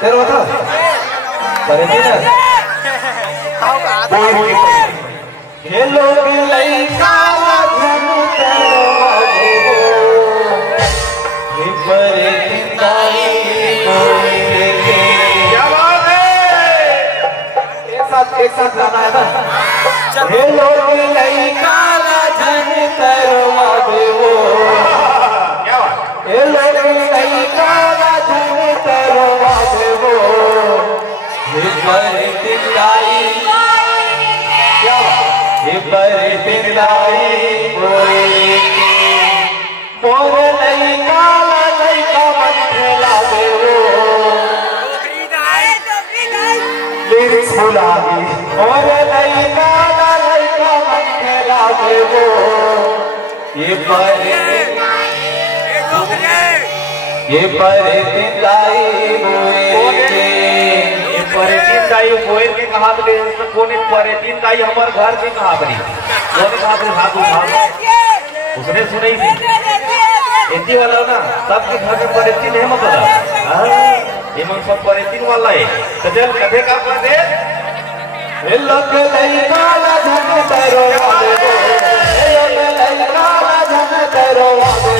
तेरे बता करे थे ना ये लोग लइका धन करवावे हो ये बड़े दिखाई कोई देखे। क्या बात है, एक साथ गाना है ना। ये लोग लइका धन करवावे हो ये लोग लइका धन करवावे हो ये बड़े दिखाई ये बड़े दिलाई कोई मोर लइका मन खेलावे हो लिरिक्स भुलावी मोर लइका मन खेलावे हो ये बड़े दिलाई कोयल के कहा बने कोने परे तीन दाई हमार घर के कहा बनी कोने कहा बने हाथ उठा उसने सुनी थी इतनी वाला ना सबके घर में परे तीन है मतलब ये मन सब परे तीन वाला है तो चल कथे का दे ये लोग लइका धन दरो वाले ये लोग लइका धन दरो वाले